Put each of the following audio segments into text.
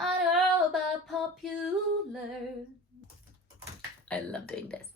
I know about popular. I love doing this.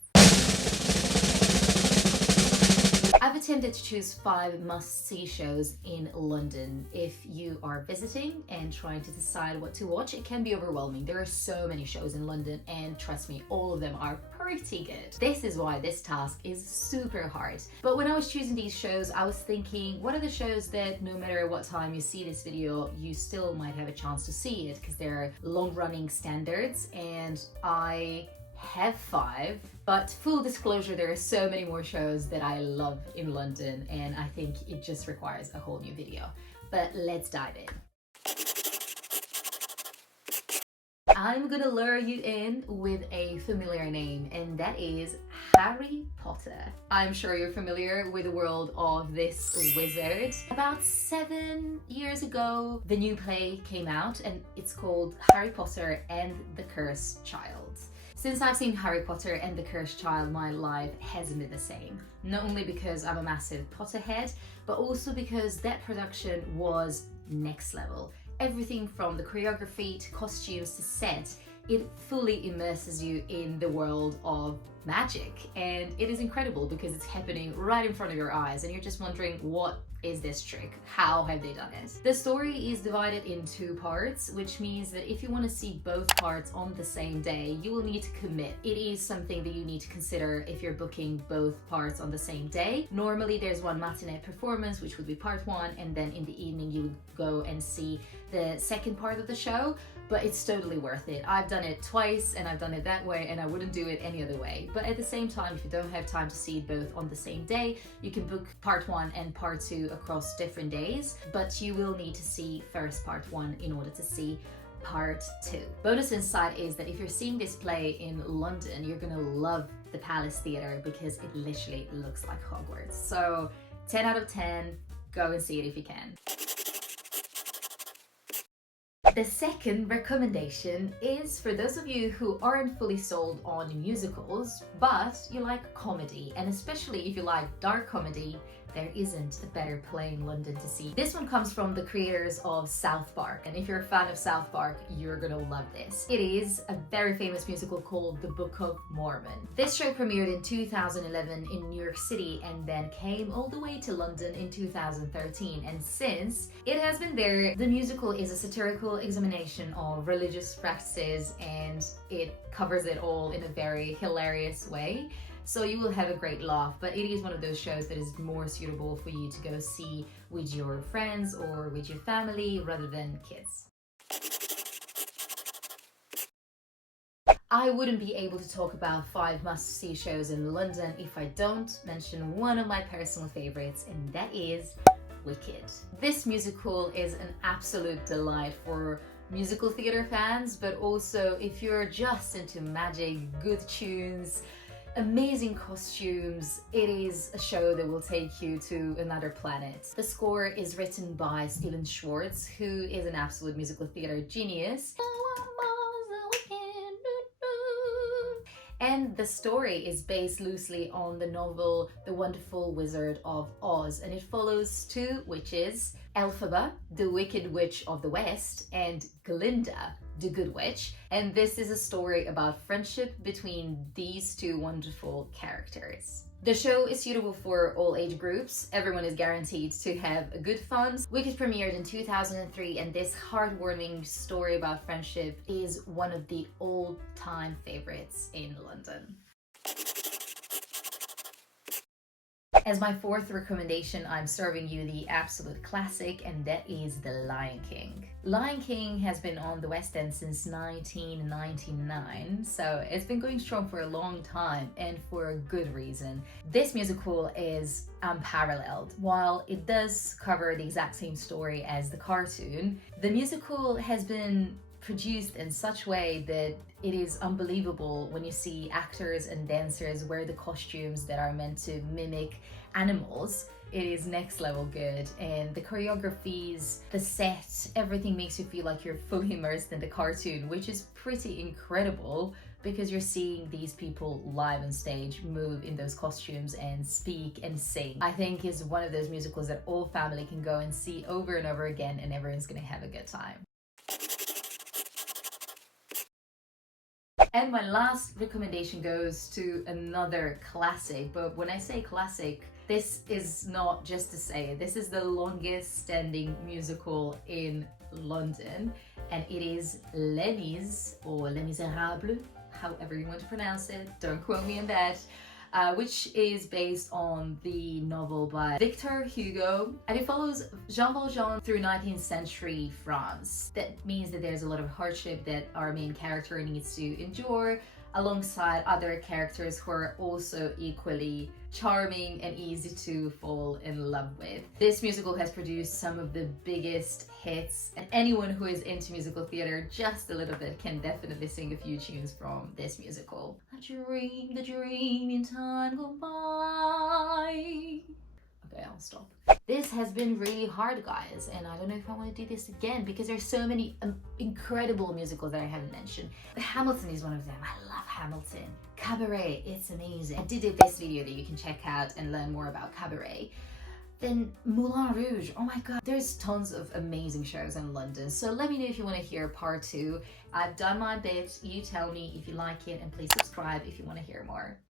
I've attempted to choose 5 must-see shows in London. If you are visiting and trying to decide what to watch, it can be overwhelming. There are so many shows in London, and trust me, all of them are pretty good. This is why this task is super hard. But when I was choosing these shows, I was thinking, what are the shows that no matter what time you see this video, you still might have a chance to see it, because they're long-running standards, and I have 5, but full disclosure, there are so many more shows that I love in London, and I think it just requires a whole new video. But let's dive in. I'm gonna lure you in with a familiar name, and that is Harry Potter. I'm sure you're familiar with the world of this wizard. About 7 years ago, the new play came out, and it's called Harry Potter and the Cursed Child. Since I've seen Harry Potter and the Cursed Child, my life hasn't been the same. Not only because I'm a massive Potterhead, but also because that production was next level. Everything from the choreography to costumes to set, it fully immerses you in the world of magic. And it is incredible because it's happening right in front of your eyes, and you're just wondering, what is this trick? How have they done it? The story is divided in 2 parts, which means that if you want to see both parts on the same day, you will need to commit. It is something that you need to consider if you're booking both parts on the same day. Normally there's one matinee performance, which would be part 1, and then in the evening you would go and see the second part of the show, but it's totally worth it. I've done it twice, and I've done it that way, and I wouldn't do it any other way. But at the same time, if you don't have time to see both on the same day, you can book part 1 and part 2 across different days, but you will need to see first part 1 in order to see part 2. Bonus insight is that if you're seeing this play in London, you're gonna love the Palace Theatre because it literally looks like Hogwarts. So 10 out of 10, go and see it if you can. The second recommendation is for those of you who aren't fully sold on musicals, but you like comedy, and especially if you like dark comedy, there isn't a better play in London to see. This one comes from the creators of South Park, and if you're a fan of South Park, you're gonna love this. It is a very famous musical called The Book of Mormon. This show premiered in 2011 in New York City and then came all the way to London in 2013, and since it has been there. The musical is a satirical examination of religious practices, and it covers it all in a very hilarious way. So you will have a great laugh, but it is one of those shows that is more suitable for you to go see with your friends or with your family rather than kids. I wouldn't be able to talk about 5 must-see shows in London if I don't mention one of my personal favorites, and that is Wicked. This musical is an absolute delight for musical theatre fans, but also if you're just into magic, good tunes, amazing costumes, it is a show that will take you to another planet. The score is written by Stephen Schwartz, who is an absolute musical theatre genius. And the story is based loosely on the novel The Wonderful Wizard of Oz, and it follows 2 witches, Elphaba, the Wicked Witch of the West, and Glinda, the Good Witch. And this is a story about friendship between these 2 wonderful characters. The show is suitable for all age groups. Everyone is guaranteed to have a good fun. Wicked premiered in 2003, and this heartwarming story about friendship is one of the all-time favorites in London. As my 4th recommendation, I'm serving you the absolute classic, and that is The Lion King. Lion King has been on the West End since 1999, so it's been going strong for a long time, and for a good reason. This musical is unparalleled. While it does cover the exact same story as the cartoon, the musical has been produced in such a way that it is unbelievable when you see actors and dancers wear the costumes that are meant to mimic animals. It is next level good, and the choreographies, the set, everything makes you feel like you're fully immersed in the cartoon, which is pretty incredible because you're seeing these people live on stage move in those costumes and speak and sing. I think is one of those musicals that all family can go and see over and over again, and everyone's gonna have a good time. And my last recommendation goes to another classic, but when I say classic, this is not just to say it. This is the longest standing musical in London, and it is Les Mis, or Les Miserables, however you want to pronounce it. Don't quote me on that. Which is based on the novel by Victor Hugo, and it follows Jean Valjean through 19th century France. That means that there's a lot of hardship that our main character needs to endure alongside other characters who are also equally charming and easy to fall in love with. This musical has produced some of the biggest hits, and anyone who is into musical theater just a little bit can definitely sing a few tunes from this musical. The dream in time gone by. Okay, I'll stop. This has been really hard, guys, and I don't know if I want to do this again because there's so many incredible musicals that I haven't mentioned. Hamilton is one of them. I love Hamilton. Cabaret, it's amazing. I did this video that you can check out and learn more about Cabaret. Then Moulin Rouge, oh my god, there's tons of amazing shows in London. So let me know if you want to hear part 2. I've done my bit, you tell me if you like it, and please subscribe if you want to hear more.